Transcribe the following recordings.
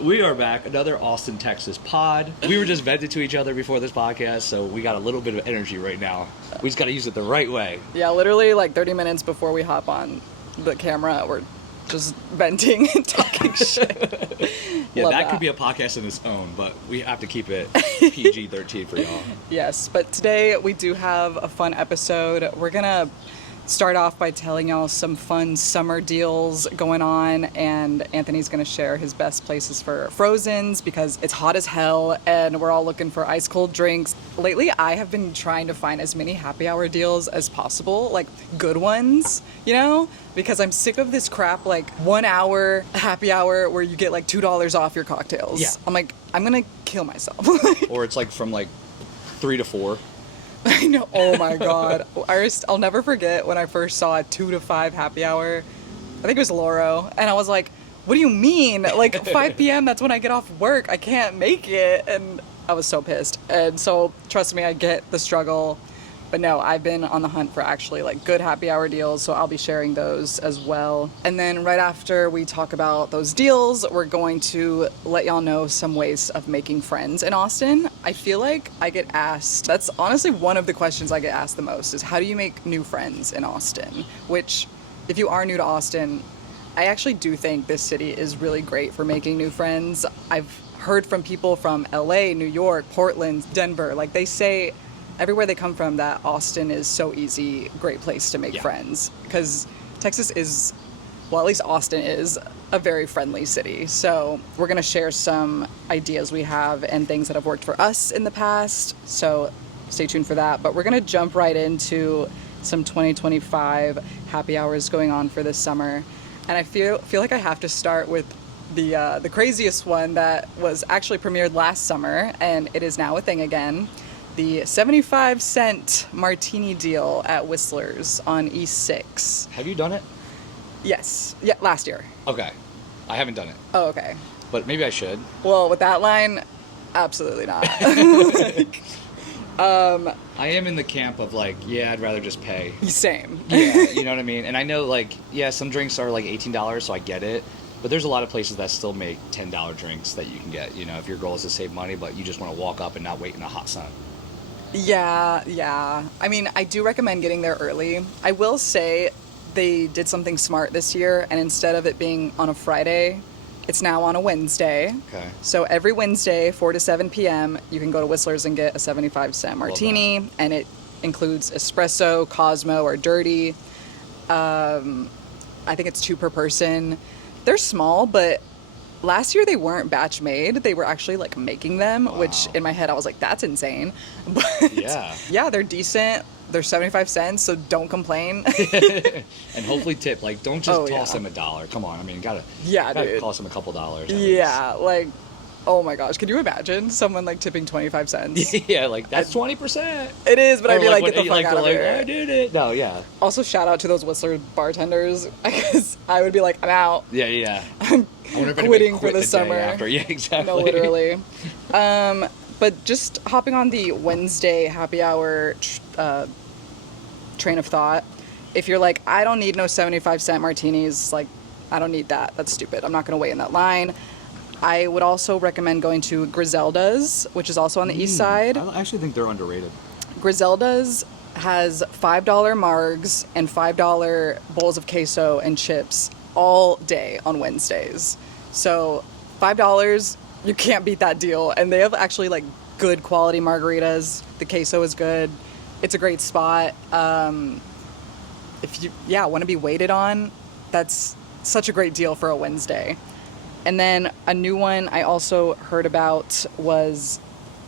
We are back, another Austin, Texas pod. We were just vented to each other before this podcast, so we got a little bit of energy right now. We just got to use it the right way. Yeah, literally like 30 minutes before we hop on the camera, we're just venting and talking shit. Yeah, that could be a podcast in its own, but we have to keep it PG-13 for y'all. Yes, but today we do have a fun episode. We're gonna start off by telling y'all some fun summer deals going on, and Anthony's gonna share his best places for frozens because it's hot as hell and we're all looking for ice cold drinks. Lately I have been trying to find as many happy hour deals as possible, like good ones, you know, because I'm sick of this crap like 1 hour happy hour where you get like $2 off your cocktails. Yeah. I'm like, I'm gonna kill myself. Or it's like from like 3 to 4. I know. Oh my God. I'll never forget when I first saw a 2 to 5 happy hour. I think it was Loro. And I was like, what do you mean? Like 5 p.m. that's when I get off work. I can't make it. And I was so pissed. And so trust me, I get the struggle. But no, I've been on the hunt for actually like good happy hour deals, so I'll be sharing those as well. And then right after we talk about those deals, we're going to let y'all know some ways of making friends in Austin. I feel like I get asked, that's honestly one of the questions I get asked the most, is how do you make new friends in Austin? Which, if you are new to Austin, I actually do think this city is really great for making new friends. I've heard from people from LA, New York, Portland, Denver, like they say everywhere they come from that Austin is so easy, great place to make friends. Because Texas is, well, at least Austin is a very friendly city. So we're going to share some ideas we have and things that have worked for us in the past. So stay tuned for that. But we're going to jump right into some 2025 happy hours going on for this summer. And I feel like I have to start with the craziest one that was actually premiered last summer, and it is now a thing again. The 75-cent martini deal at Whistler's on East 6. Have you done it? Yes. Yeah, last year. Okay. I haven't done it. Oh, okay. But maybe I should. Well, with that line, absolutely not. I am in the camp of like, yeah, I'd rather just pay. Same. Yeah, you know what I mean? And I know like, yeah, some drinks are like $18, so I get it. But there's a lot of places that still make $10 drinks that you can get, you know, if your goal is to save money, but you just want to walk up and not wait in the hot sun. Yeah. I mean, I do recommend getting there early. I will say they did something smart this year, and instead of it being on a Friday, it's now on a Wednesday. Okay. So every Wednesday, 4 to 7 p.m., you can go to Whistler's and get a 75-cent martini, and it includes espresso, Cosmo, or dirty. I think it's 2 per person. They're small, but last year they weren't batch made. They were actually like making them, which in my head I was like, that's insane. But yeah, they're decent. They're 75 cents, so don't complain. And hopefully tip. Like, don't just toss them $1. Come on, I mean, gotta dude. toss them a couple dollars. Yeah, like, oh my gosh, could you imagine someone like tipping 25 cents? Yeah, like that's 20%. It is, but I'd be like, get the fuck out of like, here. I did it. No, yeah. Also, shout out to those Whistler bartenders, because I would be like, I'm out. Yeah. I'm quitting for the summer. After. Yeah, exactly. No, literally. But just hopping on the Wednesday happy hour train of thought, if you're like, I don't need no 75-cent martinis, like, I don't need that. That's stupid. I'm not going to wait in that line. I would also recommend going to Griselda's, which is also on the east side. I actually think they're underrated. Griselda's has $5 margs and $5 bowls of queso and chips all day on Wednesdays. So $5, you can't beat that deal. And they have actually like good quality margaritas. The queso is good. It's a great spot. If you want to be waited on, that's such a great deal for a Wednesday. And then a new one I also heard about was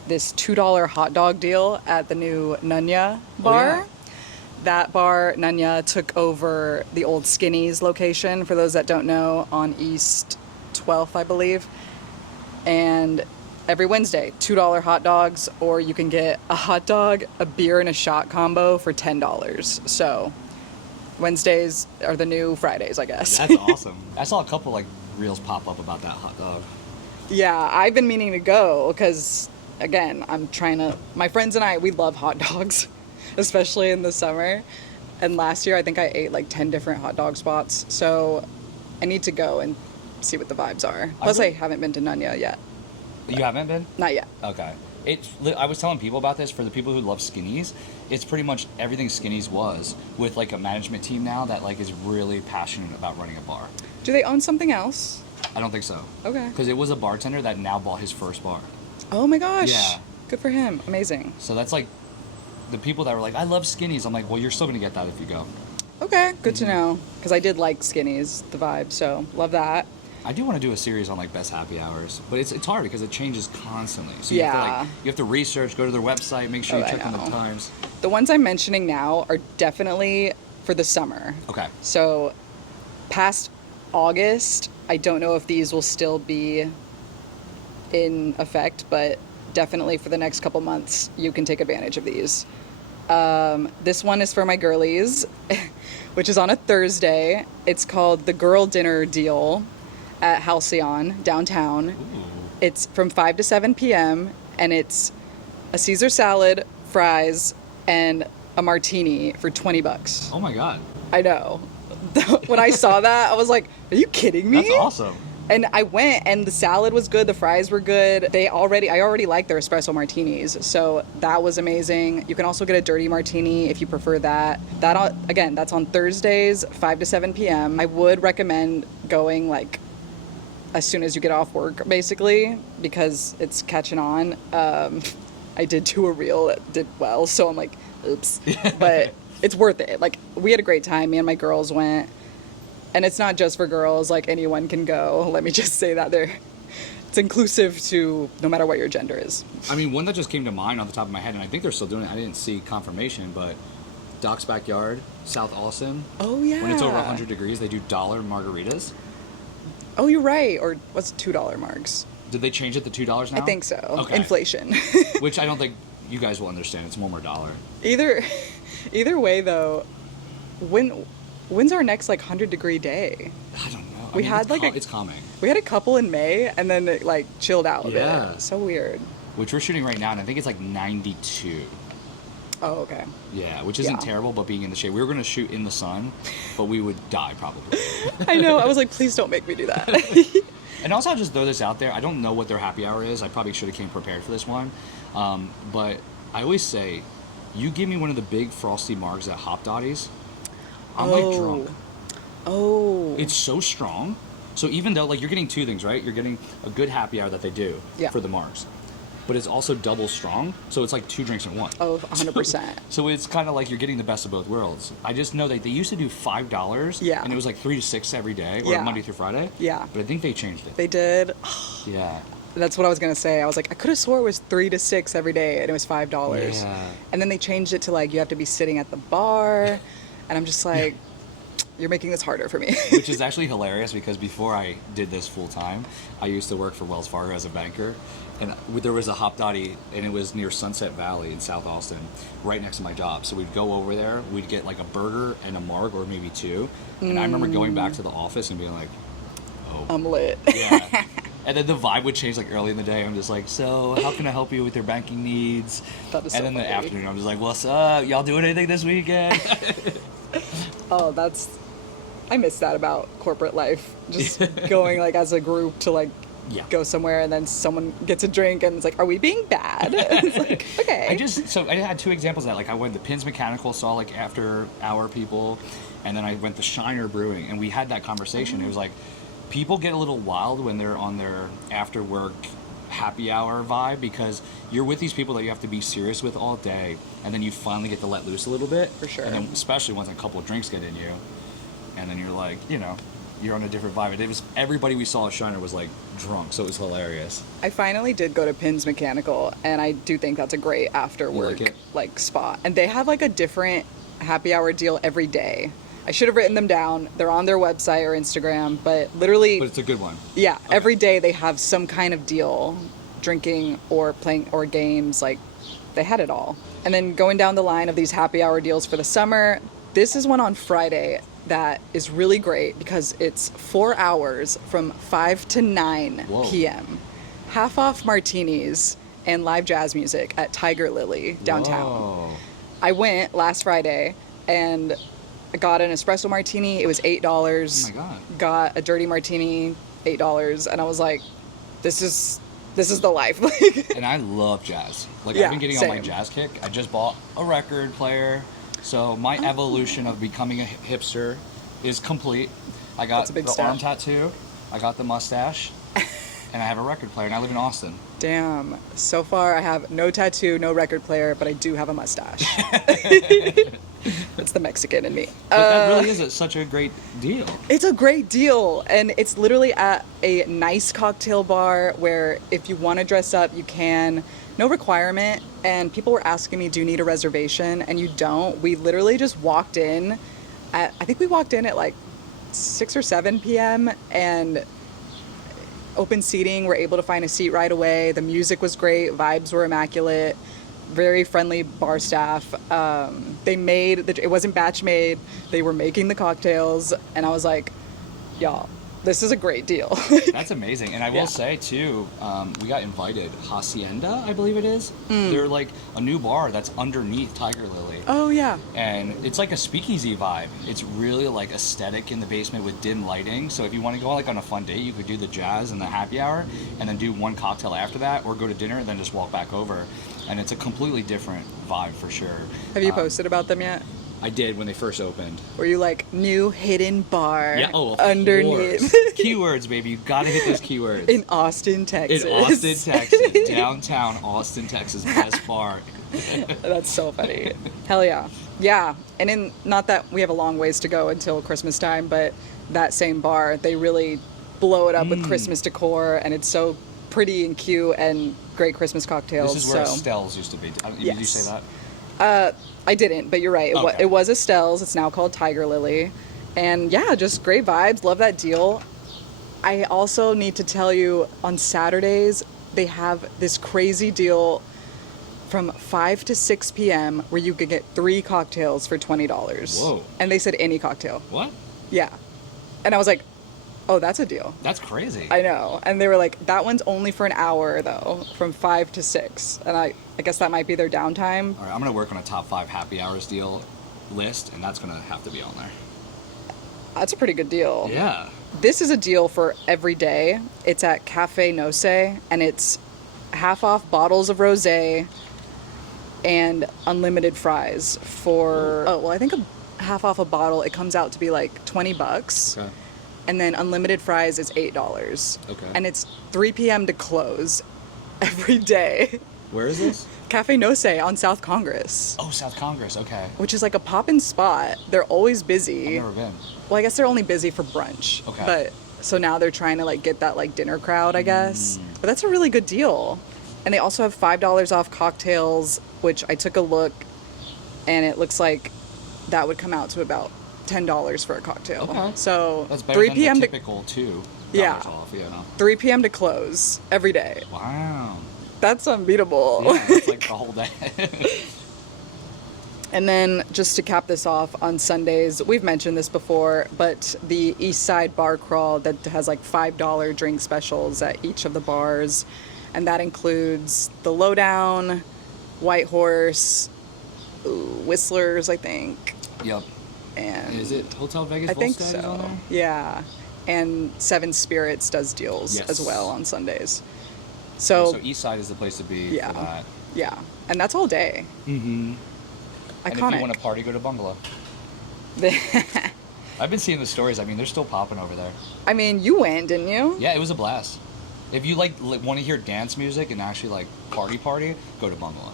this $2 hot dog deal at the new Nunya bar. Oh, yeah. That bar, Nunya, took over the old Skinny's location, for those that don't know, on East 12th, I believe. And every Wednesday, $2 hot dogs, or you can get a hot dog, a beer, and a shot combo for $10. So Wednesdays are the new Fridays, I guess. That's awesome. I saw a couple like reels pop up about that hot dog. Yeah, I've been meaning to go because, again, my friends and I, we love hot dogs, especially in the summer. And last year, I think I ate like 10 different hot dog spots. So I need to go and see what the vibes are. Plus, I haven't been to Nunya yet. You haven't been? Not yet. Okay. I was telling people about this. For the people who love Skinnies, it's pretty much everything Skinnies was, with like a management team now that like is really passionate about running a bar. Do they own something else? I don't think so. Okay. Because it was a bartender that now bought his first bar. Oh my gosh. Yeah. Good for him. Amazing. So that's like the people that were like, I love Skinnies. I'm like, well, you're still gonna get that if you go. Okay, good to know. Because I did like Skinnies, the vibe, so love that. I do want to do a series on like best happy hours, but it's hard because it changes constantly. So Yeah. you have to research, go to their website, make sure you I check on the know. times. The ones I'm mentioning now are definitely for the summer. Okay. So past August, I don't know if these will still be in effect, but definitely for the next couple months, you can take advantage of these. This one is for my girlies, which is on a Thursday. It's called the Girl Dinner Deal at Halcyon downtown. Ooh. It's from 5 to 7 p.m. and it's a Caesar salad, fries, and a martini for $20. Oh my God. I know. When I saw that, I was like, are you kidding me? That's awesome. And I went, and the salad was good, the fries were good. I already like their espresso martinis, so that was amazing. You can also get a dirty martini if you prefer that. Again, that's on Thursdays, 5 to 7 p.m. I would recommend going like as soon as you get off work, basically, because it's catching on. I did do a reel that did well, so I'm like, oops. But it's worth it. Like, we had a great time. Me and my girls went. And it's not just for girls, like anyone can go. Let me just say that it's inclusive to no matter what your gender is. I mean, one that just came to mind on the top of my head, and I think they're still doing it. I didn't see confirmation, but Doc's Backyard, South Austin. Oh, yeah. When it's over 100 degrees, they do $1 margaritas. Oh, you're right. Or what's $2 margs? Did they change it to $2 now? I think so. Okay. Inflation. Which I don't think you guys will understand. It's one more dollar. Either way, though, when's our next like 100-degree day? I don't know. We had like it's coming. We had a couple in May, and then it like chilled out a Yeah. bit. So weird. Which we're shooting right now, and I think it's like 92. Oh, okay. Yeah, which isn't Yeah. terrible, but being in the shade. We were going to shoot in the sun, but we would die probably. I know. I was like, please don't make me do that. And also, I'll just throw this out there. I don't know what their happy hour is. I probably should have came prepared for this one. But I always say, you give me one of the big frosty margs at Hop Dottie's, I'm like drunk. Oh. It's so strong. So even though, like, you're getting two things, right? You're getting a good happy hour that they do for the margs. But it's also double strong, so it's like 2 drinks in one. Oh, 100%. So it's kind of like you're getting the best of both worlds. I just know that they used to do $5, Yeah. and it was like 3 to 6 every day, or Yeah. Monday through Friday. Yeah. But I think they changed it. They did. Yeah. That's what I was gonna say. I was like, I could have swore it was 3 to 6 every day, and it was $5. Yeah. And then they changed it to like you have to be sitting at the bar, and I'm just like, you're making this harder for me. Which is actually hilarious because before I did this full time, I used to work for Wells Fargo as a banker. And there was a Hop Dottie, and it was near Sunset Valley in South Austin, right next to my job. So we'd go over there, we'd get like a burger and a marg, or maybe 2. And I remember going back to the office and being like, oh. I'm lit. Yeah. And then the vibe would change like early in the day. I'm just like, so how can I help you with your banking needs? That is and so then the funny. afternoon, I'm just like, what's up? Y'all doing anything this weekend? Oh, I miss that about corporate life. Just going like as a group to like go somewhere, and then someone gets a drink and it's like, are we being bad? It's like, okay. I had 2 examples of that. Like I went to Pins Mechanical, saw like after hour people, and then I went to Shiner Brewing, and we had that conversation. It was like, people get a little wild when they're on their after work happy hour vibe, because you're with these people that you have to be serious with all day, and then you finally get to let loose a little bit. For sure. And then especially once a couple of drinks get in you, and then you're like, you're on a different vibe. It was everybody we saw at Shiner was like drunk, so it was hilarious. I finally did go to Pins Mechanical, and I do think that's a great after work like it? spot. And they have like a different happy hour deal every day. I should have written them down. They're on their website or Instagram, but literally, But it's a good one. yeah, Okay. every day they have some kind of deal, drinking or playing or games. Like, they had it all. And then going down the line of these happy hour deals for the summer, this is one on Friday that is really great because it's 4 hours from 5 to 9 Whoa. p.m. Half off martinis and live jazz music at Tiger Lily downtown. Whoa. I went last Friday and I got an espresso martini. It was $8. Oh my God. Got a dirty martini. $8, and I was like, this is the life. Like, And I love jazz. Like, Yeah, I've been getting on my same. jazz kick. I just bought a record player. So my evolution of becoming a hipster is complete. I got That's a big the step. arm tattoo. I got the mustache. And I have a record player, and I live in Austin. damn. So far, I have no tattoo, no record player, but I do have a mustache. It's the Mexican in me. But that really is such a great deal. It's a great deal, and it's literally at a nice cocktail bar where if you want to dress up, you can. No requirement, and people were asking me, do you need a reservation? And you don't. We literally just walked in I think we walked in at like 6 or 7 p.m. and open seating. We're able to find a seat right away. The music was great. Vibes were immaculate. Very friendly bar staff. It wasn't batch made. They were making the cocktails, and I was like, y'all, this is a great deal. That's amazing. And I Yeah. will say, too, we got invited. Hacienda, I believe it is. They're like a new bar that's underneath Tiger Lily. Oh, yeah. And it's like a speakeasy vibe. It's really like aesthetic in the basement with dim lighting. So if you want to go like on a fun date, you could do the jazz and the happy hour and then do one cocktail after that, or go to dinner and then just walk back over. And it's a completely different vibe for sure. Have you posted about them yet? I did when they first opened. Were you like, new hidden bar Yeah, of underneath course. Keywords, baby. You gotta hit those keywords. in Austin, Texas? In Austin, Texas. Downtown Austin, Texas. Best bar. That's so funny. Hell yeah. Yeah. And not that we have a long ways to go until Christmas time, but that same bar, they really blow it up with Christmas decor, and it's so pretty and cute and great Christmas cocktails. This is where so. Estelle's used to be. Did you Yes. say that? I didn't, but you're right. Okay. It was Estelle's. It's now called Tiger Lily. And yeah, just great vibes. Love that deal. I also need to tell you, on Saturdays, they have this crazy deal from 5 to 6 p.m. where you could get 3 cocktails for $20. Whoa. And they said any cocktail. What? Yeah. And I was like, oh, that's a deal. That's crazy. I know. And they were like, that one's only for an hour, though, from 5 to 6. And I guess that might be their downtime. All right, I'm going to work on a top 5 happy hours deal list, and that's going to have to be on there. That's a pretty good deal. Yeah. This is a deal for every day. It's at Cafe Noce, and it's half off bottles of rosé and unlimited fries for, I think a half off a bottle, it comes out to be like $20. Okay. And then unlimited fries is $8. Okay. And it's 3 p.m. to close every day. Where is this? Cafe Noce on South Congress, Oh, South Congress. Okay. which is like a poppin' spot. They're always busy. I've never been. Well, I guess they're only busy for brunch. Okay. But so now they're trying to like get that like dinner crowd, I guess. But that's a really good deal. And they also have $5 off cocktails, which I took a look, and it looks like that would come out to about $10 for a cocktail. Okay. So That's better 3 than p.m. the to typical $2 Yeah. off, you know? 3 p.m. to close every day. Wow. That's unbeatable. Yeah, it's like the whole day. And then just to cap this off, on Sundays, we've mentioned this before, but the East Side Bar Crawl that has like $5 drink specials at each of the bars. And that includes the Lowdown, White Horse, Whistlers, I think. Yep. And Is it Hotel Vegas I think Volstead is on so. there? Yeah. And Seven Spirits does deals Yes. as well on Sundays. So So, East Side is the place to be Yeah. for that. yeah. And that's all day. Mm-hmm. And if you Iconic. want to party, go to Bungalow. I've been seeing the stories. I mean, they're still popping over there. I mean, you went, didn't you? Yeah, it was a blast. If you like want to hear dance music and actually like party, go to Bungalow.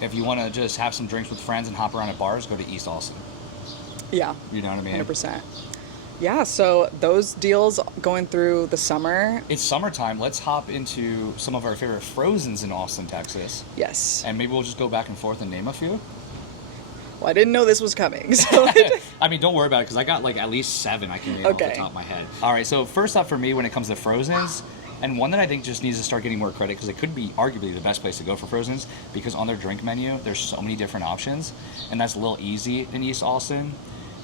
If you want to just have some drinks with friends and hop around at bars, go to East Austin. Yeah. You know what I mean? 100%. Yeah, so those deals going through the summer. It's summertime. Let's hop into some of our favorite Frozens in Austin, Texas. Yes. And maybe we'll just go back and forth and name a few. Well, I didn't know this was coming. So I mean, don't worry about it, because I got like at least 7 I can name off the Okay. top of my head. All right, so first up for me when it comes to Frozens, and one that I think just needs to start getting more credit, because it could be arguably the best place to go for Frozens, because on their drink menu, there's so many different options, and that's a little easy in East Austin.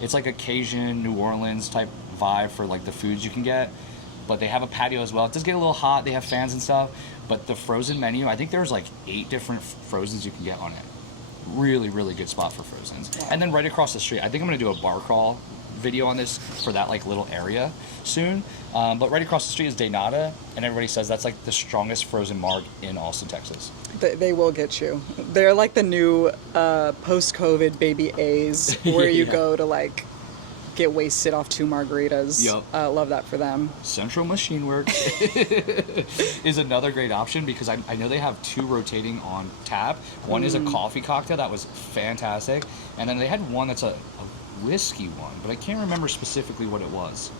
It's like a Cajun, New Orleans type vibe for like the foods you can get, but they have a patio as well. It does get a little hot, they have fans and stuff, but the frozen menu, I think there's like 8 different Frozens you can get on it. Really, really good spot for Frozens. Yeah. And then right across the street, I think I'm going to do a bar crawl video on this for that like little area soon. But right across the street is Datada, and everybody says that's like the strongest frozen marg in Austin, Texas. They will get you. They're like the new post-COVID baby A's, where you go to like get wasted off 2 margaritas. Yep. Love that for them. Central Machine Works is another great option because I know they have 2 rotating on tap. One is a coffee cocktail that was fantastic, and then they had one that's a whiskey one, but I can't remember specifically what it was.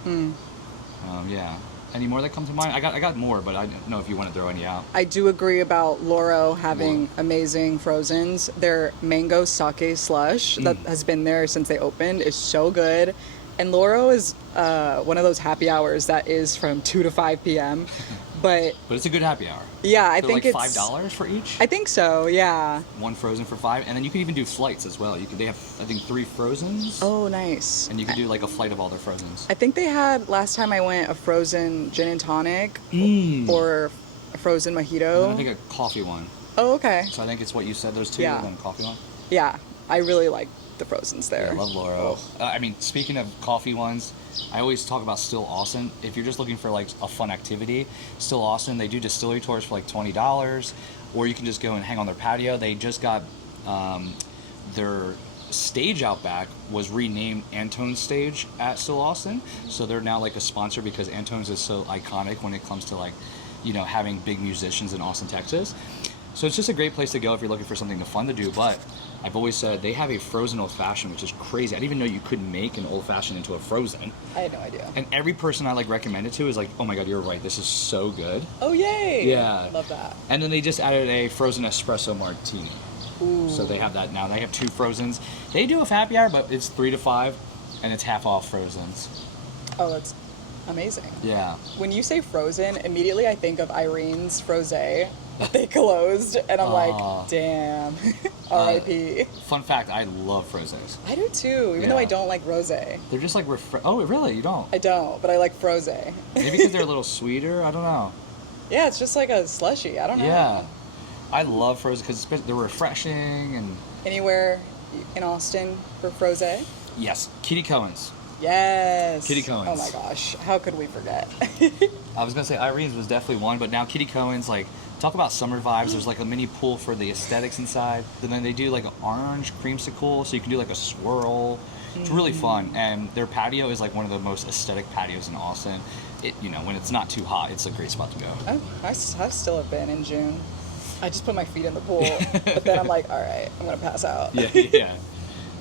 Yeah. Any more that come to mind? I got more, but I don't know if you want to throw any out. I do agree about Loro having amazing frozens. Their mango sake slush that has been there since they opened is so good. And Loro is one of those happy hours that is from 2 to 5 p.m. But it's a good happy hour. Yeah, I They're think like $5 for each. I think so. Yeah. One frozen for $5, and then you can even do flights as well. They have I think 3 frozens. Oh, nice. And you can do like a flight of all their frozens. I think they had last time I went a frozen gin and tonic or a frozen mojito. And I think a coffee one. Oh, okay. So I think it's what you said, those 2, Yeah. and then coffee one. Yeah, I really like the frozens there. Yeah, I love Loro. I mean, speaking of coffee ones, I always talk about Still Austin. If you're just looking for like a fun activity, Still Austin, they do distillery tours for like $20, or you can just go and hang on their patio. They just got their stage out back was renamed Antone's Stage at Still Austin, so they're now like a sponsor because Antone's is so iconic when it comes to like, you know, having big musicians in Austin, Texas. So it's just a great place to go if you're looking for something fun to do. But I've always said they have a frozen old fashioned, which is crazy. I didn't even know you could make an old fashioned into a frozen. I had no idea. And every person I like recommend it to is like, oh my god, you're right, this is so good. Oh, yay! Yeah. Love that. And then they just added a frozen espresso martini. Ooh. So they have that now. They have 2 frozens. They do a happy hour, but it's 3 to 5, and it's half off frozens. Oh, that's amazing. Yeah. When you say frozen, immediately I think of Irene's Frosé. They closed, and I'm like, damn. R.I.P. Fun fact, I love frozes. I do too, even though I don't like rosé. They're just like oh, really? You don't? I don't, but I like frosé. Maybe because they're a little sweeter. I don't know. Yeah, it's just like a slushy. I don't know. Yeah. I love frozen because they're refreshing and. Anywhere in Austin for frosé? Yes, Kitty Cohen's. Yes. Kitty Cohen's. Oh my gosh, how could we forget? I was gonna say Irene's was definitely one, but now Kitty Cohen's, like, talk about summer vibes. There's like a mini pool for the aesthetics inside. And then they do like an orange creamsicle, so you can do like a swirl. It's really fun, and their patio is like one of the most aesthetic patios in Austin. It, you know, when it's not too hot, it's a great spot to go. I still have been in June. I just put my feet in the pool, but then I'm like, all right, I'm gonna pass out. Yeah.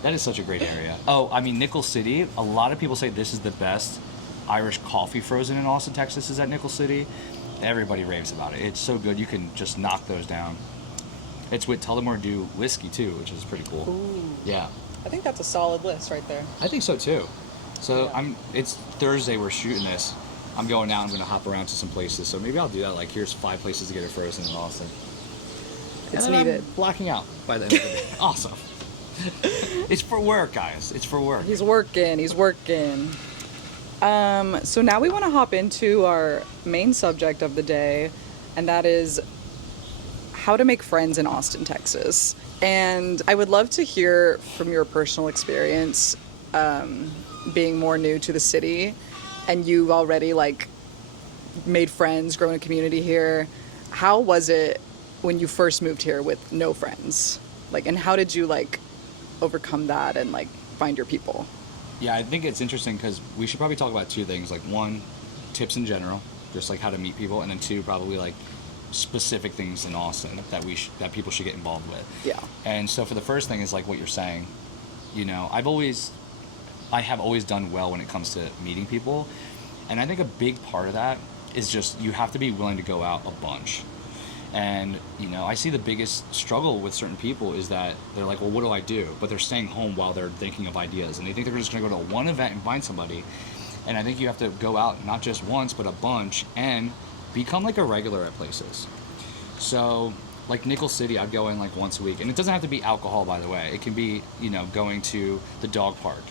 That is such a great area. Oh, I mean, Nickel City, a lot of people say this is the best Irish coffee frozen in Austin, Texas, is at Nickel City. Everybody raves about it. It's so good, you can just knock those down. It's with Tullamore Dew whiskey, too, which is pretty cool. Ooh. Yeah. I think that's a solid list right there. I think so, too. So, Yeah. it's Thursday, we're shooting this. I'm going out, I'm going to hop around to some places, so maybe I'll do that. Like, here's 5 places to get it frozen in Austin. It's And then needed. I'm blacking out by the end of the day. Awesome. It's for work, guys. It's for work. He's working. So now we want to hop into our main subject of the day, and that is how to make friends in Austin, Texas. And I would love to hear from your personal experience being more new to the city, and you've already like made friends, grown a community here. How was it when you first moved here with no friends? Like, and how did you like overcome that and like find your people? Yeah, I think it's interesting because we should probably talk about 2 things. Like, 1, tips in general, just like how to meet people, and then 2, probably like specific things in Austin that that people should get involved with. Yeah. And so for the first thing is like what you're saying. You know, I have always done well when it comes to meeting people, and I think a big part of that is just you have to be willing to go out a bunch. And, you know, I see the biggest struggle with certain people is that they're like, well, what do I do? But they're staying home while they're thinking of ideas. And they think they're just going to go to one event and find somebody. And I think you have to go out not just once, but a bunch and become like a regular at places. So, like Nickel City, I'd go in like once a week. And it doesn't have to be alcohol, by the way. It can be, you know, going to the dog park.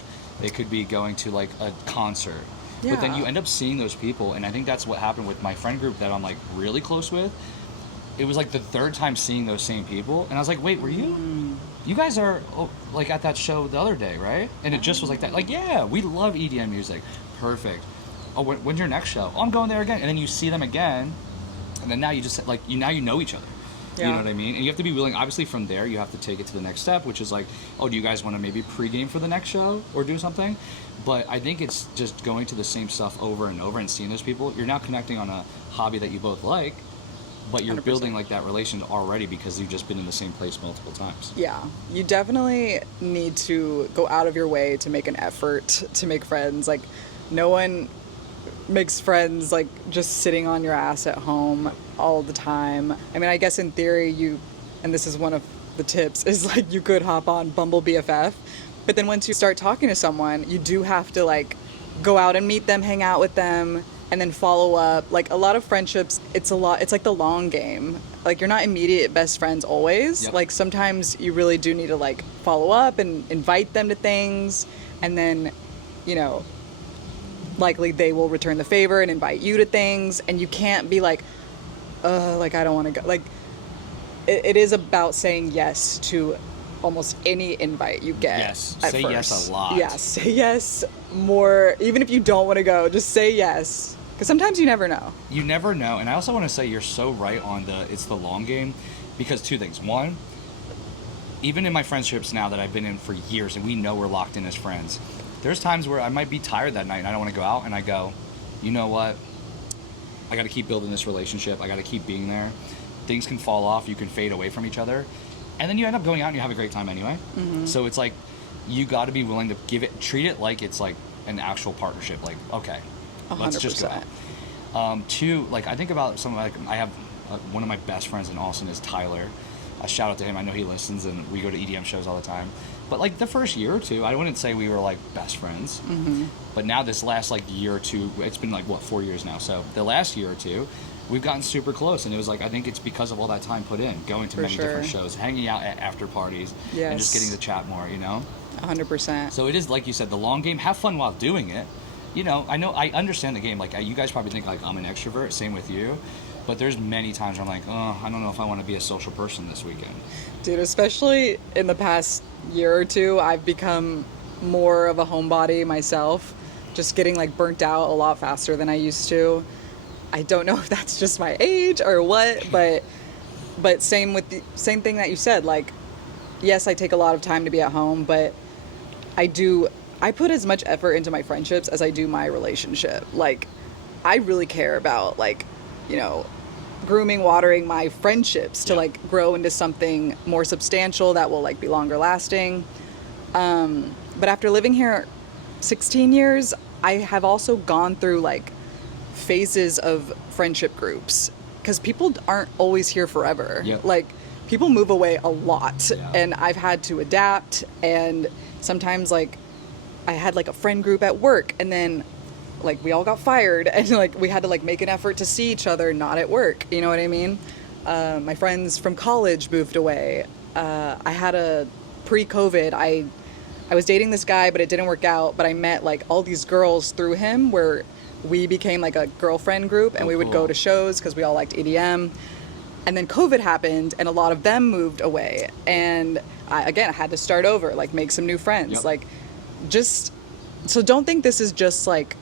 It could be going to like a concert. Yeah. But then you end up seeing those people. And I think that's what happened with my friend group that I'm like really close with. it was like the third time seeing those same people, and I was like, wait, were you guys are like at that show the other day, right? And it just was like that. Like, yeah, we love EDM music. Perfect. Oh, when's your next show? Oh, I'm going there again. And then you see them again, and then now you just like now you know each other. Yeah. You know what I mean? And you have to be willing. Obviously, from there you have to take it to the next step, which is like, oh, do you guys want to maybe pregame for the next show or do something? But I think it's just going to the same stuff over and over and seeing those people. You're now connecting on a hobby that you both like, but you're 100%. building like that relation already because you've just been in the same place multiple times. Yeah, you definitely need to go out of your way to make an effort to make friends. Like, no one makes friends like just sitting on your ass at home all the time. I mean, I guess in theory and this is one of the tips, is like you could hop on Bumble BFF, but then once you start talking to someone, you do have to like go out and meet them, hang out with them, and then follow up. Like, a lot of friendships, it's like the long game. Like, you're not immediate best friends always. Yep. Like, sometimes you really do need to like follow up and invite them to things, and then, you know, likely they will return the favor and invite you to things, and you can't be like, like, I don't want to go. Like, it is about saying yes to almost any invite you get. Yes, at say first. yes a lot. Yeah, say yes more. Even if you don't want to go, just say yes. Because sometimes you never know. You never know. And I also want to say you're so right on it's the long game, because two things. One, even in my friendships now that I've been in for years and we know we're locked in as friends, there's times where I might be tired that night and I don't want to go out, and I go, you know what? I got to keep building this relationship. I got to keep being there. Things can fall off. You can fade away from each other. And then you end up going out and you have a great time anyway. Mm-hmm. So it's like, you got to be willing to treat it like it's like an actual partnership. Like, okay, 100%. let's just go. Two, like, I think about I have one of my best friends in Austin is Tyler. A shout out to him. I know he listens and we go to EDM shows all the time. But like the first year or two, I wouldn't say we were like best friends. Mm-hmm. But now this last like year or two, it's been like 4 years now. So the last year or two, we've gotten super close, and it was like, I think it's because of all that time put in, going to many different shows, hanging out at after parties, and just getting to chat more, you know? 100%. So it is, like you said, the long game. Have fun while doing it. You know, I understand the game. Like, you guys probably think like I'm an extrovert, same with you. But there's many times where I'm like, oh, I don't know if I want to be a social person this weekend. Dude, especially in the past year or two, I've become more of a homebody myself, just getting like burnt out a lot faster than I used to. I don't know if that's just my age or what, but same thing that you said. Like, yes, I take a lot of time to be at home, but I put as much effort into my friendships as I do my relationship. Like, I really care about, like, you know, grooming, watering my friendships to like grow into something more substantial that will like be longer lasting. But after living here 16 years, I have also gone through like phases of friendship groups, because people aren't always here forever. Yep. Like, people move away a lot, and I've had to adapt. And sometimes like I had like a friend group at work, and then like we all got fired, and like we had to like make an effort to see each other not at work, you know what I mean? My friends from college moved away. I had a pre-COVID, I was dating this guy, but it didn't work out, but I met like all these girls through him, where we became like a girlfriend group, and we would go to shows because we all liked EDM. And then COVID happened, and a lot of them moved away, and I had to start over, like make some new friends. Like, just, so don't think this is just like,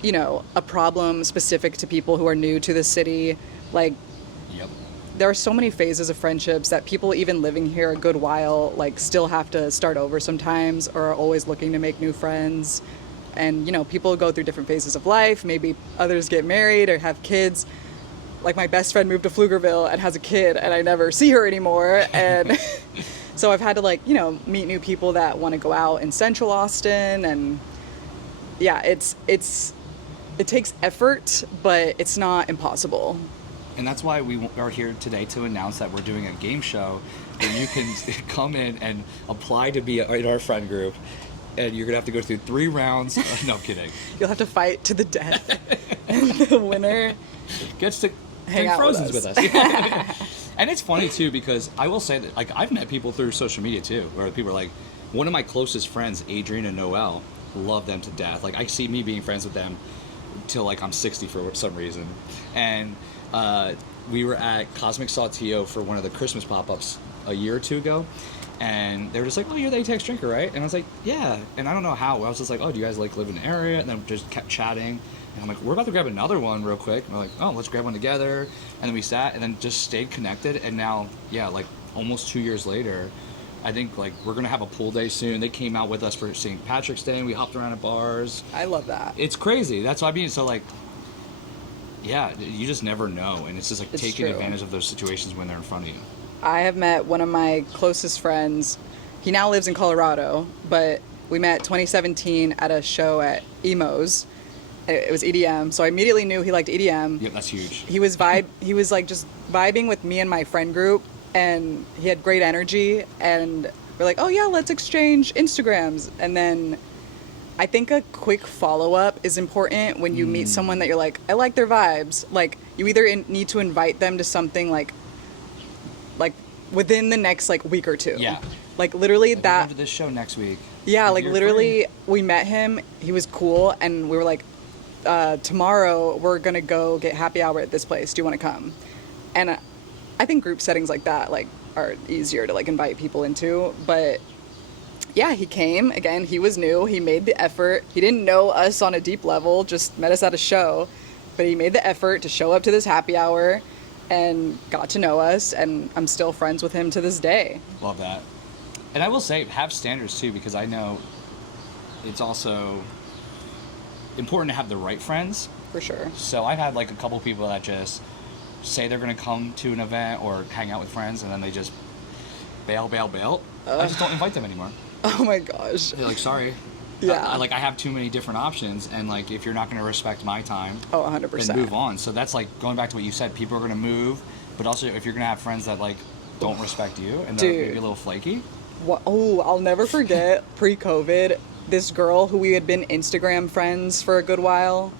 you know, a problem specific to people who are new to the city. Like, there are so many phases of friendships that people even living here a good while like still have to start over sometimes, or are always looking to make new friends. And, you know, people go through different phases of life. Maybe others get married or have kids. Like, my best friend moved to Pflugerville and has a kid, and I never see her anymore. And so I've had to, like, you know, meet new people that want to go out in Central Austin. And yeah, it takes effort, but it's not impossible. And that's why we are here today to announce that we're doing a game show where you can come in and apply to be in our friend group. And you're going to have to go through 3 rounds. No, I'm kidding. You'll have to fight to the death. And the winner gets to drink Frozens with us. And it's funny, too, because I will say that, like, I've met people through social media, too, where people are like, one of my closest friends, Adrian and Noel, love them to death. Like, I see me being friends with them till, like, I'm 60 for some reason. And We were at Cosmic Saltillo for one of the Christmas pop-ups a year or two ago, and they were just like, "Oh, you're the ATX drinker, right?" And I was like, "Yeah." And I don't know how. I was just like, "Oh, do you guys like live in the area?" And then just kept chatting. And I'm like, "We're about to grab another one real quick." And we're like, "Oh, let's grab one together." And then we sat and then just stayed connected. And now, yeah, like almost 2 years later, I think like we're gonna have a pool day soon. They came out with us for St. Patrick's Day, and we hopped around at bars. I love that. It's crazy. That's what I mean. So like, yeah, you just never know, and it's just like It's taking true. advantage of those situations when they're in front of you. I have met one of my closest friends. He now lives in Colorado, but we met 2017 at a show at Emo's. It was EDM, so I immediately knew he liked EDM. Yep, that's huge. He was like just vibing with me and my friend group, and he had great energy, and we're like, "Oh yeah, let's exchange Instagrams." And then I think a quick follow-up is important when you meet someone that you're like, "I like their vibes." Like, you either need to invite them to something like within the next like week or two. Yeah. Like literally Like, we're that. going to this show next week. Yeah, With like your literally friend. we met him. He was cool, and we were like, tomorrow we're gonna go get happy hour at this place. Do you want to come? And I think group settings like that like are easier to like invite people into. But yeah, he came again. He was new. He made the effort. He didn't know us on a deep level. Just met us at a show, but he made the effort to show up to this happy hour and got to know us. And I'm still friends with him to this day. Love that. And I will say, have standards too, because I know it's also important to have the right friends. For sure. So I've had like a couple people that just say they're going to come to an event or hang out with friends, and then they just bail. I just don't invite them anymore. Oh my gosh. They're like, sorry. Yeah. I have too many different options, and like if you're not going to respect my time, Oh, 100%. then move on. So that's like going back to what you said. People are going to move, but also if you're going to have friends that like don't respect you and they're Dude. maybe a little flaky. Oh, I'll never forget pre-COVID, this girl who we had been Instagram friends for a good while,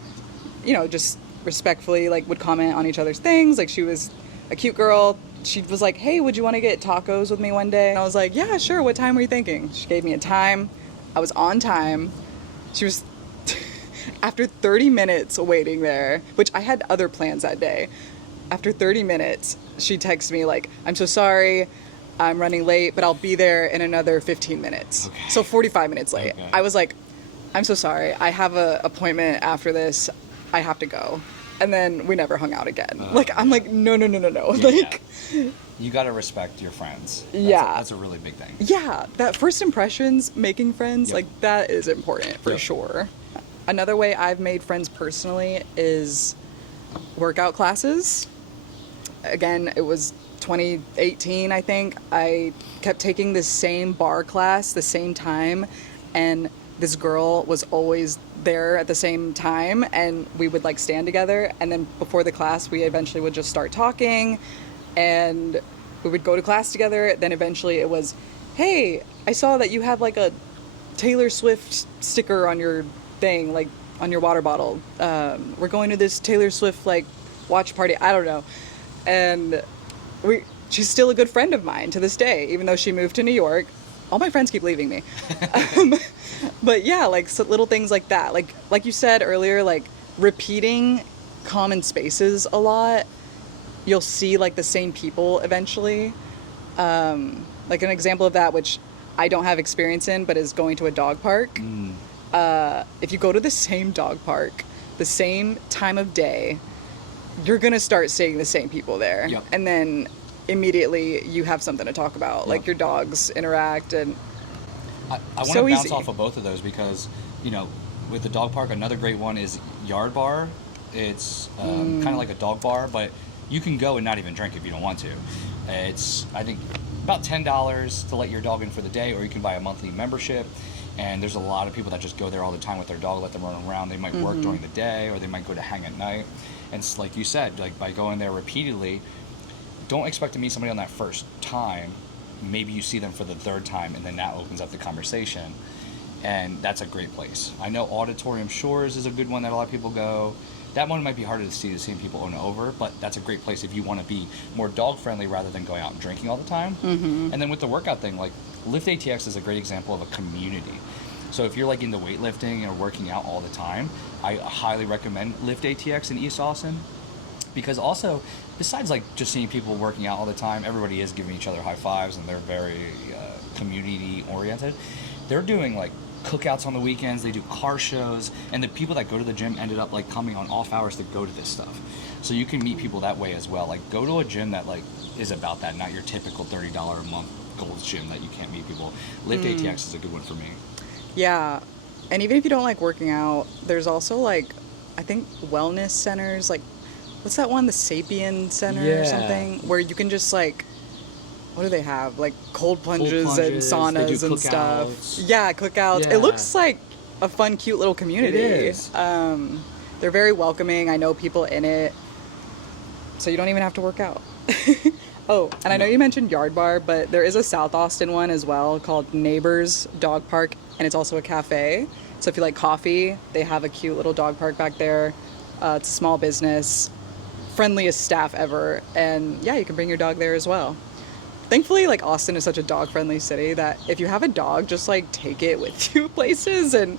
you know, just respectfully like would comment on each other's things. Like, she was a cute girl. She was like, "Hey, would you want to get tacos with me one day?" And I was like, "Yeah, sure. What time were you thinking?" She gave me a time. I was on time. She was after 30 minutes waiting there, which I had other plans that day. After 30 minutes, she texted me like, "I'm so sorry. I'm running late, but I'll be there in another 15 minutes." Okay. So 45 minutes late. Okay. I was like, "I'm so sorry. I have an appointment after this. I have to go." And then we never hung out again. I'm like, no. Like, You got to respect your friends. That's a really big thing. yeah, that first impressions, making friends, Yep. like that is important for Yep. sure. Another way I've made friends personally is workout classes. Again, it was 2018, I think. I kept taking the same bar class the same time, and this girl was always there at the same time, and we would like stand together, and then before the class we eventually would just start talking, and we would go to class together. Then eventually it was, "Hey, I saw that you have like a Taylor Swift sticker on your thing, like on your water bottle. We're going to this Taylor Swift like watch party." I don't know. And she's still a good friend of mine to this day, even though she moved to New York. All my friends keep leaving me. But yeah, like so little things like that. Like you said earlier, like repeating common spaces a lot. You'll see like the same people eventually. Like an example of that, which I don't have experience in, but is going to a dog park. If you go to the same dog park, the same time of day, you're gonna start seeing the same people there. Yep. And then immediately you have something to talk about. Like Yep. your dogs interact, and I want So to bounce easy. off of both of those because, you know, with the dog park, another great one is Yard Bar. It's kind of like a dog bar, but you can go and not even drink if you don't want to. It's, I think, about $10 to let your dog in for the day, or you can buy a monthly membership. And there's a lot of people that just go there all the time with their dog, let them run around. They might work during the day, or they might go to hang at night. And it's like you said, like by going there repeatedly, don't expect to meet somebody on that first time. Maybe you see them for the third time, and then that opens up the conversation. And that's a great place. I know Auditorium Shores is a good one that a lot of people go. That one might be harder to see the same people over and over, but that's a great place if you want to be more dog friendly rather than going out and drinking all the time. And then with the workout thing, like Lift ATX is a great example of a community. So if you're like into weightlifting or working out all the time, I highly recommend Lift ATX in East Austin. Because also, besides like just seeing people working out all the time, everybody is giving each other high fives and they're very community oriented. They're doing like cookouts on the weekends, they do car shows, and the people that go to the gym ended up like coming on off hours to go to this stuff. So you can meet people that way as well. Like go to a gym that like is about that, not your typical $30 a month Gold's Gym that you can't meet people. Lift ATX is a good one for me. Yeah. And even if you don't like working out, there's also like, I think wellness centers, like, what's that one? The Sapien Center or something? Where you can just like, what do they have? Like cold plunges and saunas and stuff. Yeah, cookouts. Yeah. It looks like a fun, cute little community. It is. They're very welcoming. I know people in it. So you don't even have to work out. Oh, and I know you mentioned Yard Bar, but there is a South Austin one as well called Neighbors Dog Park, and it's also a cafe. So if you like coffee, they have a cute little dog park back there. It's a small business, friendliest staff ever, and yeah, you can bring your dog there as well. Thankfully, like Austin is such a dog-friendly city that if you have a dog, just like take it with you places, and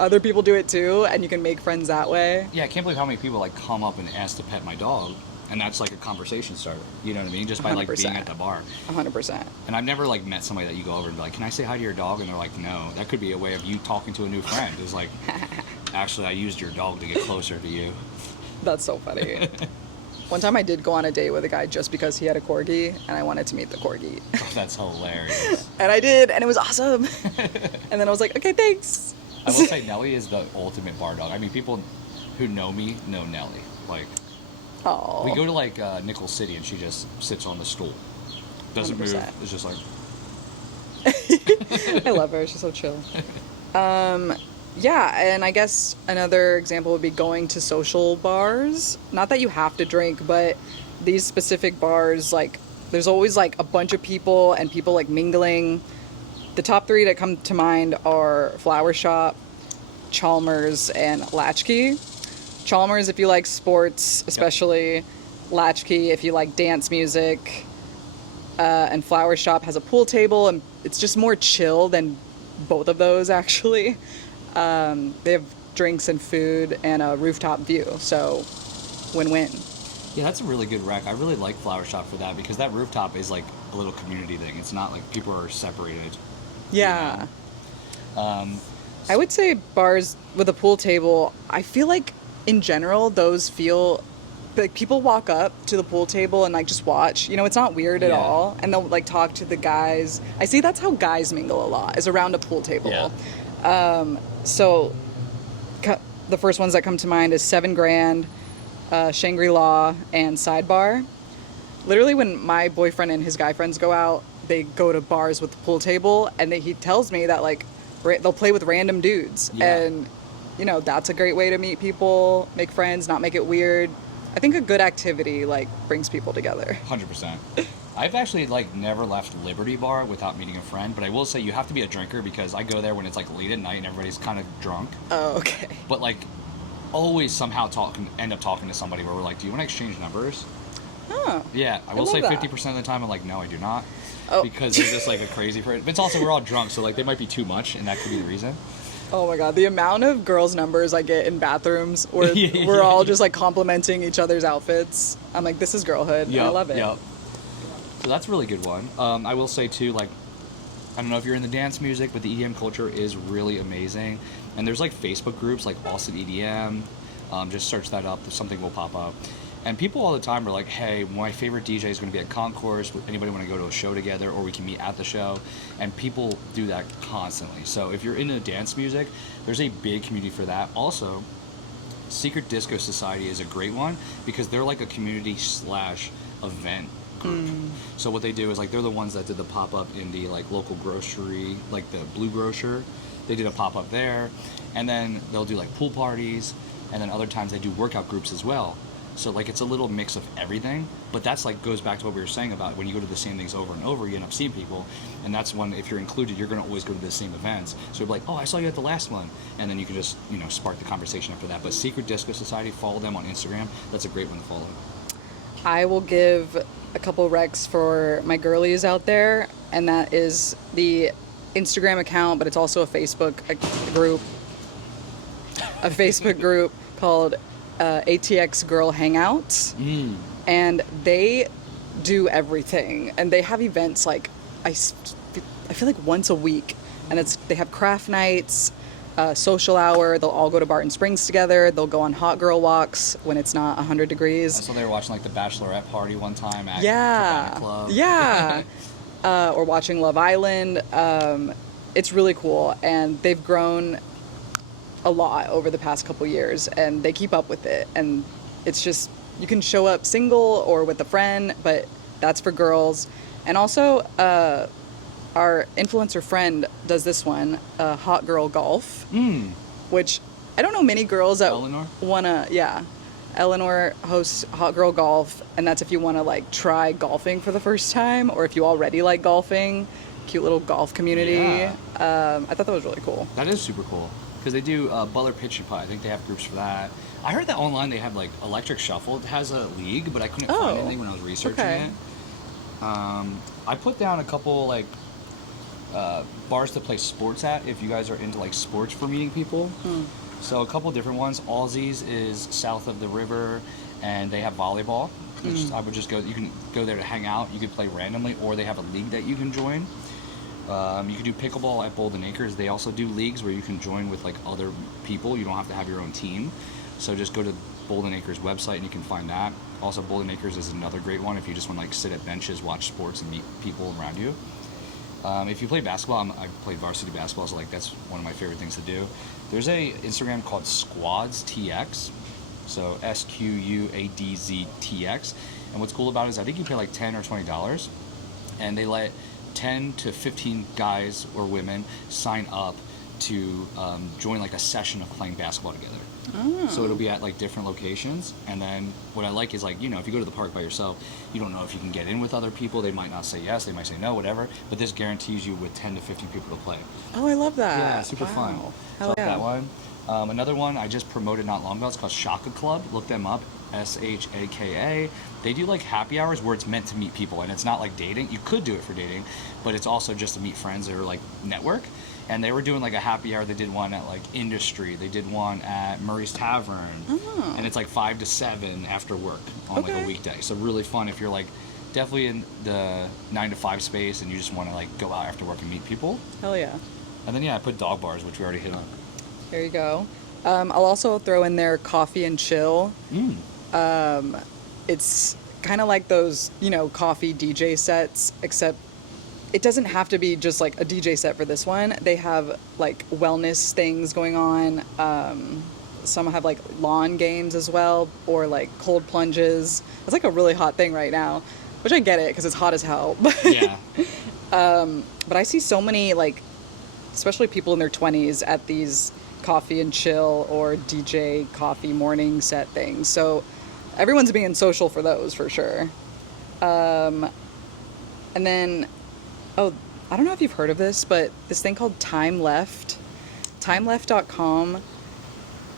other people do it too, and you can make friends that way. Yeah, I can't believe how many people like come up and ask to pet my dog. And that's like a conversation starter, you know what I mean? Just by 100%. Like being at the bar. 100%. And I've never like met somebody that you go over and be like, can I say hi to your dog? And they're like, no. That could be a way of you talking to a new friend. It's like, actually, I used your dog to get closer to you. That's so funny. One time I did go on a date with a guy just because he had a corgi, and I wanted to meet the corgi. Oh, that's hilarious. And I did, and it was awesome. And then I was like, okay, thanks. I will say Nellie is the ultimate bar dog. I mean, people who know me know Nellie. Like, oh, we go to like Nickel City, and she just sits on the stool, doesn't 100%. move. It's just like. I love her. She's so chill. Yeah, and I guess another example would be going to social bars. Not that you have to drink, but these specific bars, like, there's always like a bunch of people and people like mingling. The top three that come to mind are Flower Shop, Chalmers, and Latchkey. Chalmers if you like sports, especially. Yep. Latchkey if you like dance music. And Flower Shop has a pool table, and it's just more chill than both of those, actually. They have drinks and food and a rooftop view, so win-win. Yeah, that's a really good rec. I really like Flower Shop for that, because that rooftop is like a little community thing. It's not like people are separated. Yeah. You know? I would say bars with a pool table, I feel like in general those feel like people walk up to the pool table and like just watch. You know, it's not weird at all, and they'll like talk to the guys. I see that's how guys mingle a lot, is around a pool table. Yeah. So the first ones that come to mind is 7 Grand, Shangri-La, and Sidebar. Literally, when my boyfriend and his guy friends go out, they go to bars with the pool table, and he tells me that like they'll play with random dudes. Yeah. And you know, that's a great way to meet people, make friends, not make it weird. I think a good activity like brings people together. 100%. I've actually like never left Liberty Bar without meeting a friend, but I will say you have to be a drinker, because I go there when it's like late at night and everybody's kind of drunk. Oh, okay. But like always somehow end up talking to somebody where we're like, do you want to exchange numbers? Oh. Yeah, I will say 50% of the time I'm like, no, I do not. Oh. Because they're just like a crazy person. But it's also, we're all drunk, so like they might be too much, and that could be the reason. Oh my god, the amount of girls' numbers I get in bathrooms where we're all just like complimenting each other's outfits. I'm like, this is girlhood. Yep, I love it. Yep. So that's a really good one. I will say too, like, I don't know if you're in the dance music, but the EDM culture is really amazing. And there's like Facebook groups like Austin EDM. Just search that up. Something will pop up. And people all the time are like, hey, my favorite DJ is going to be at Concourse. Anybody want to go to a show together, or we can meet at the show? And people do that constantly. So if you're into dance music, there's a big community for that. Also, Secret Disco Society is a great one, because they're like a community/event group. So what they do is like, they're the ones that did the pop-up in the like local grocery, like the Blue Grocer. They did a pop-up there. And then they'll do like pool parties. And then other times they do workout groups as well. So like it's a little mix of everything, but that's like goes back to what we were saying about when you go to the same things over and over, you end up seeing people, and that's when, if you're included, you're going to always go to the same events. So you're like, oh, I saw you at the last one, and then you can just, you know, spark the conversation after that. But Secret Disco Society, follow them on Instagram. That's a great one to follow. I will give a couple recs for my girlies out there, and that is the Instagram account, but it's also a Facebook group. A Facebook group called ATX Girl Hangouts, and they do everything. And they have events like I feel like once a week, and they have craft nights, social hour. They'll all go to Barton Springs together. They'll go on hot girl walks when it's not 100 degrees. I saw they were watching like the Bachelorette party one time at Yeah, Cabana Club. yeah. Or watching Love Island. It's really cool, and they've grown a lot over the past couple years, and they keep up with it. And it's just, you can show up single or with a friend, but that's for girls. And also, our influencer friend does this one, Hot Girl Golf, which I don't know many girls that Eleanor? wanna, yeah. Eleanor hosts Hot Girl Golf, and that's if you want to like try golfing for the first time, or if you already like golfing. Cute little golf community. Yeah. I thought that was really cool. That is super cool. Because they do Butler Pitching Putt. I think they have groups for that. I heard that online they have like Electric Shuffle. It has a league, but I couldn't find anything when I was researching it. I put down a couple like bars to play sports at if you guys are into like sports for meeting people. So a couple different ones. Aussies is south of the river, and they have volleyball. Which I would just go. You can go there to hang out. You can play randomly, or they have a league that you can join. You can do pickleball at Bolden Acres. They also do leagues where you can join with like other people. You don't have to have your own team. So just go to Bolden Acres website and you can find that. Also, Bolden Acres is another great one if you just want to like sit at benches, watch sports, and meet people around you. If you play basketball, I played varsity basketball, so like that's one of my favorite things to do. There's a Instagram called Squads TX, so SQUADZTX, and what's cool about it is I think you pay like $10 or $20, and they let 10 to 15 guys or women sign up to join like a session of playing basketball together. So it'll be at like different locations, and then what I like is like, you know, if you go to the park by yourself, you don't know if you can get in with other people. They might not say yes, they might say no, whatever, but this guarantees you with 10 to 15 people to play. Oh, I love that. Yeah, super fun. Hell yeah. That one. Another one I just promoted not long ago, it's called Shaka Club. Look them up, SHAKA. They do like happy hours where it's meant to meet people, and it's not like dating. You could do it for dating, but it's also just to meet friends or like network. And they were doing like a happy hour. They did one at like Industry. They did one at Murray's Tavern. And it's like 5 to 7 after work on like a weekday. So really fun if you're like definitely in the 9 to 5 space and you just want to like go out after work and meet people. Hell yeah. And then I put dog bars, which we already hit on. There you go. I'll also throw in there Coffee and Chill. It's kind of like those, you know, coffee DJ sets, except it doesn't have to be just like a DJ set for this one. They have like wellness things going on. Some have like lawn games as well, or like cold plunges. It's like a really hot thing right now, which I get it because it's hot as hell. Yeah. But I see so many like, especially people in their 20s at these Coffee and Chill or DJ coffee morning set things. So everyone's being social for those for sure. And then, oh, I don't know if you've heard of this, but this thing called Time Left, timeleft.com.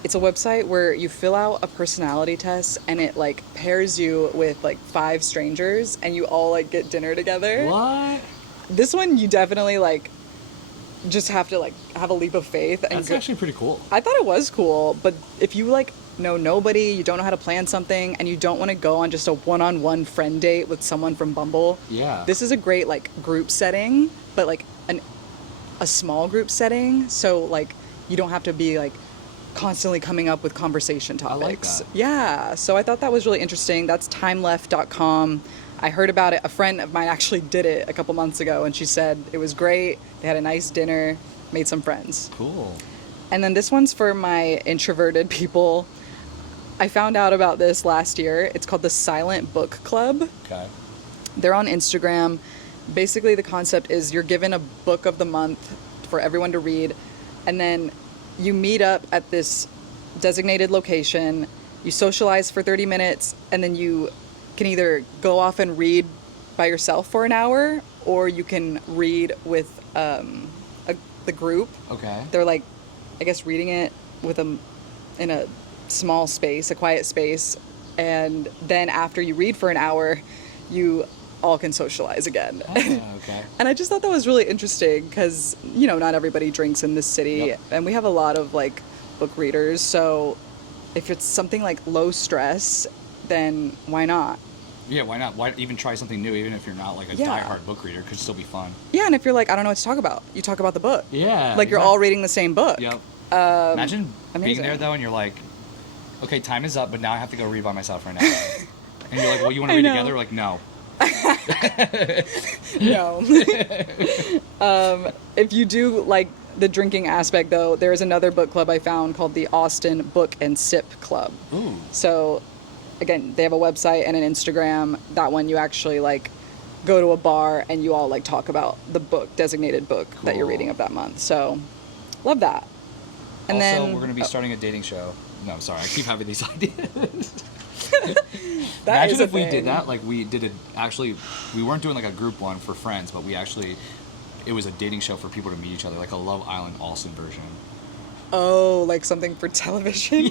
It's a website where you fill out a personality test and it like pairs you with like 5 strangers and you all like get dinner together. What? This one you definitely like just have to like have a leap of faith. And That's actually pretty cool. I thought it was cool, but if you like know nobody, you don't know how to plan something, and you don't want to go on just a one-on-one friend date with someone from Bumble, this is a great like group setting, but like a small group setting, so like you don't have to be like constantly coming up with conversation topics. I like that. Yeah, so I thought that was really interesting. That's timeleft.com. I heard about it. A friend of mine actually did it a couple months ago, and she said it was great. They had a nice dinner, made some friends. Cool. And then this one's for my introverted people. I found out about this last year. It's called the Silent Book Club. Okay. They're on Instagram. Basically, the concept is you're given a book of the month for everyone to read, and then you meet up at this designated location. You socialize for 30 minutes, and then you can either go off and read by yourself for an hour, or you can read with the group. Okay. They're like, I guess, reading it with them in a small space, a quiet space, and then after you read for an hour, you all can socialize again. Okay. And I just thought that was really interesting because, you know, not everybody drinks in this city, and we have a lot of like book readers, so if it's something like low stress, then why not? Yeah, why not? Why even try something new, even if you're not like a Yeah. diehard book reader? It could still be fun. Yeah, and if you're like, I don't know what to talk about, you talk about the book. Yeah. Like you're all reading the same book. Yep. Imagine being amazing. there though, and you're like, okay, time is up, but now I have to go read by myself right now. And you're like, well, you want to I read know. together? We're like, no. No. If you do like the drinking aspect, though, there is another book club I found called the Austin Book and Sip Club. Ooh. So, again, they have a website and an Instagram. That one you actually like go to a bar and you all like talk about the book, designated book that you're Cool. reading of that month. So, love that. And Also, then we're going to be starting a dating show. No, sorry, I keep having these ideas. that is Imagine a if we did thing. that. Like we did it. Actually, we weren't doing like a group one for friends, but we actually, it was a dating show for people to meet each other, like a Love Island Austin version. Oh, like something for television.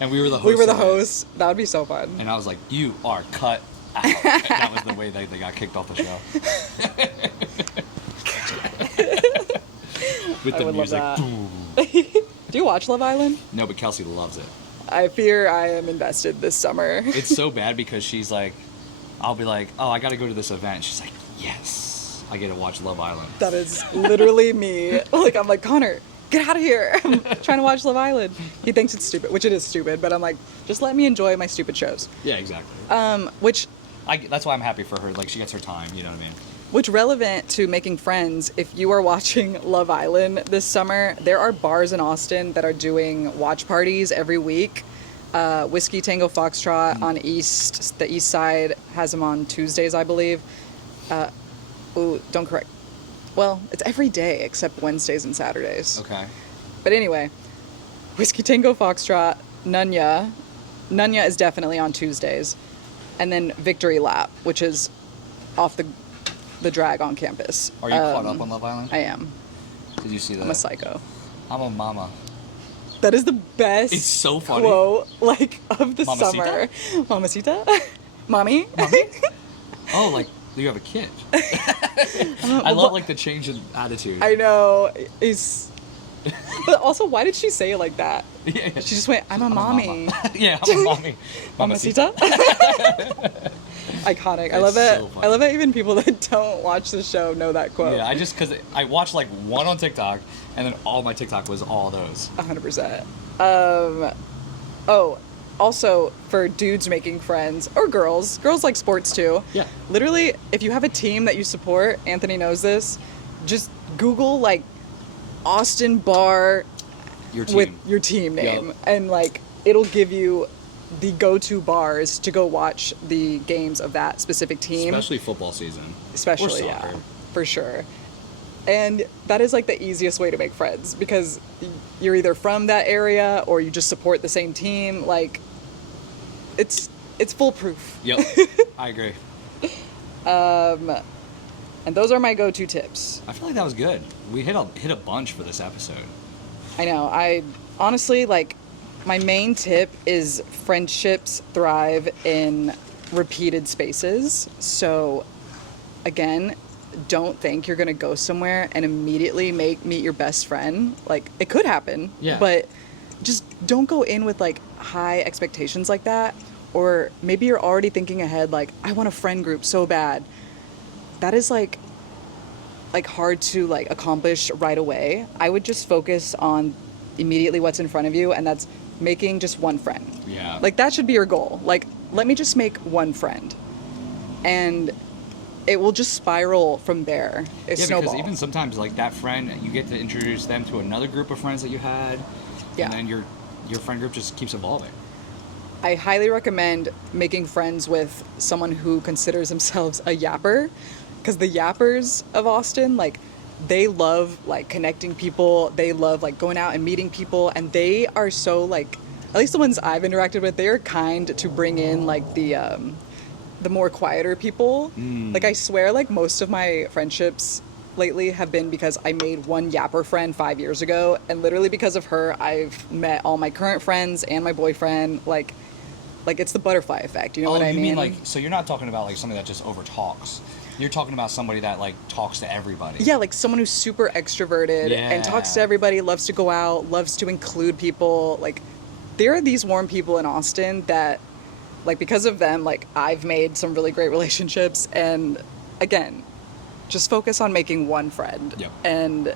And we were the hosts. We were the of it. hosts. That would be so fun. And I was like, "You are cut out." And that was the way they got kicked off the show. With I the would music. love Boom. that. Do you watch Love Island? No, but Kelsey loves it. I fear I am invested this summer. It's so bad because she's like, I'll be like, "Oh, I got to go to this event." She's like, "Yes, I get to watch Love Island." That is literally me. Like, I'm like, Connor, get out of here. I'm trying to watch Love Island. He thinks it's stupid, which it is stupid, but I'm like, just let me enjoy my stupid shows. Yeah, exactly. Which That's why I'm happy for her. Like, she gets her time. You know what I mean? relevant to making friends, if you are watching Love Island this summer, there are bars in Austin that are doing watch parties every week. Whiskey Tango Foxtrot on the east side has them on Tuesdays, I believe. Don't correct. Well, it's every day except Wednesdays and Saturdays. Okay. But anyway, Whiskey Tango Foxtrot, Nunya. Nunya is definitely on Tuesdays. And then Victory Lap, which is off the drag on campus. Are you caught up on Love Island? I am. Did you see that? I'm a psycho. I'm a mama. That is the best It's so funny. quote, like, of the Mamacita? summer. Mamacita? Mommy? Oh, like you have a kid. I love like the change in attitude. I know. But also, why did she say it like that? Yeah. She just went, I'm a mommy. mama. Yeah, I'm a mommy. Mamacita? Iconic. I It's love it. so funny. I love that even people that don't watch the show know that quote. Yeah, because I watched like one on TikTok, and then all my TikTok was all those. 100%. Oh, also for dudes making friends, or girls like sports too. Yeah. Literally, if you have a team that you support, Anthony knows this, just Google like Austin bar Your team. with your team name, Yep. and like it'll give you the go-to bars to go watch the games of that specific team. Especially football season. Especially, or yeah, soccer. for sure. And that is like the easiest way to make friends because you're either from that area or you just support the same team. Like, it's foolproof. Yep, I agree. And those are my go-to tips. I feel like that was good. We hit a bunch for this episode. I know. I honestly like my main tip is friendships thrive in repeated spaces. So, again, don't think you're gonna go somewhere and immediately meet your best friend. Like, it could happen, Yeah. but just don't go in with like high expectations like that. Or maybe you're already thinking ahead, like, I want a friend group so bad. That is like hard to like accomplish right away. I would just focus on immediately what's in front of you, and that's making just one friend. Yeah. Like, that should be your goal. Like, let me just make one friend, and it will just spiral from there. It Yeah, snowball. because even sometimes like that friend, you get to introduce them to another group of friends that you had, Yeah. and then your friend group just keeps evolving. I highly recommend making friends with someone who considers themselves a yapper, because the yappers of Austin, like, they love like connecting people. They love like going out and meeting people, and they are so like, at least the ones I've interacted with, they are kind to bring in like the more quieter people. Like, I swear, like, most of my friendships lately have been because I made one yapper friend 5 years ago, and literally because of her, I've met all my current friends and my boyfriend. Like it's the butterfly effect. You know what I you mean? mean like, so you're not talking about like somebody that just over talks. You're talking about somebody that like talks to everybody. Yeah, like someone who's super extroverted and talks to Yeah. everybody, loves to go out, loves to include people. Like, there are these warm people in Austin that, like, because of them, like, I've made some really great relationships. And again, just focus on making one friend. Yep. And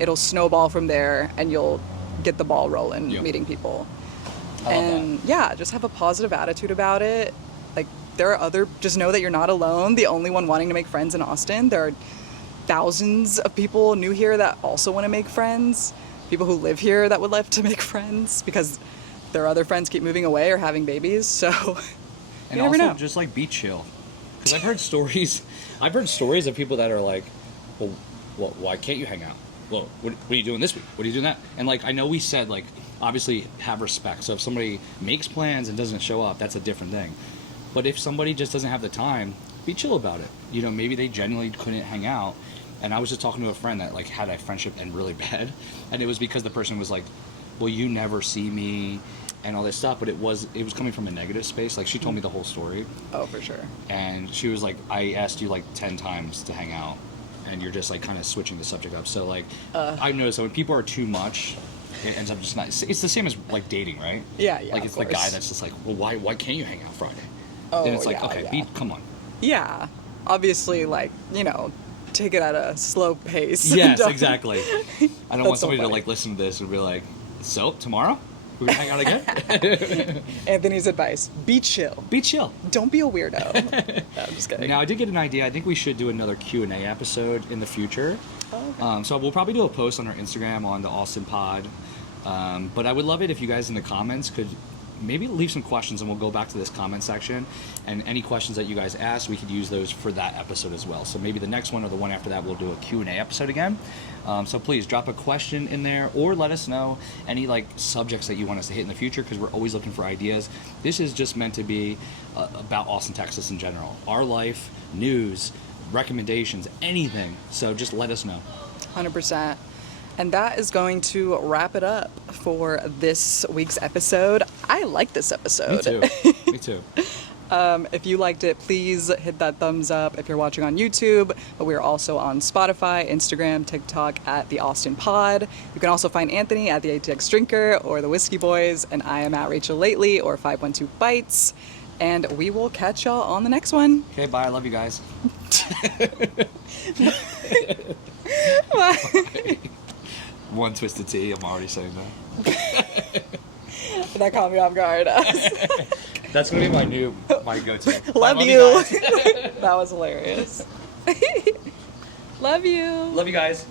it'll snowball from there, and you'll get the ball rolling, Yep. meeting people. I love And that. yeah, just have a positive attitude about it. Like, just know that you're not alone, the only one wanting to make friends in Austin. There are thousands of people new here that also want to make friends, people who live here that would love to make friends because their other friends keep moving away or having babies. So And you never also know. just like be chill. Because I've heard stories of people that are like, well, why can't you hang out? Well, what are you doing this week? What are you doing that? And like, I know we said, like, obviously have respect. So if somebody makes plans and doesn't show up, that's a different thing. But if somebody just doesn't have the time, be chill about it. You know, maybe they genuinely couldn't hang out. And I was just talking to a friend that like had a friendship end really bad. And it was because the person was like, well, you never see me and all this stuff. But it was coming from a negative space. Like, she told me the whole story. Oh, for sure. And she was like, I asked you like 10 times to hang out, and you're just like kind of switching the subject up. So like, I noticed that when people are too much, it ends up just not. It's the same as like dating, right? Yeah, Like, it's of the guy course. that's just like, well, why can't you hang out Friday? Oh, And it's like, yeah, okay, yeah. come on. Yeah, obviously, like, you know, take it at a slow pace. Yes, Don't- exactly. I don't That's want so somebody to funny. like listen to this and be like, so tomorrow we're gonna hang out again. Anthony's advice: be chill. Be chill. Don't be a weirdo. No, I'm just kidding. Now, I did get an idea. I think we should do another Q&A episode in the future. Oh, okay. So we'll probably do a post on our Instagram on the Austin Pod. But I would love it if you guys in the comments could maybe leave some questions, and we'll go back to this comment section. And any questions that you guys ask, we could use those for that episode as well. So maybe the next one or the one after that, we'll do a Q&A episode again. So please drop a question in there, or let us know any like subjects that you want us to hit in the future, because we're always looking for ideas. This is just meant to be about Austin, Texas in general. Our life, news, recommendations, anything. So just let us know. 100%. And that is going to wrap it up for this week's episode. I like this episode. Me too. Me too. If you liked it, please hit that thumbs up if you're watching on YouTube. But we're also on Spotify, Instagram, TikTok at The Austin Pod. You can also find Anthony at The ATX Drinker or The Whiskey Boys. And I am at Rachel Lately or 512 Bites. And we will catch y'all on the next one. Okay, bye. I love you guys. One twisted tea. I'm already saying that. That caught me off guard. That's gonna be my go-to. Love you. That was hilarious. Love you. Love you guys.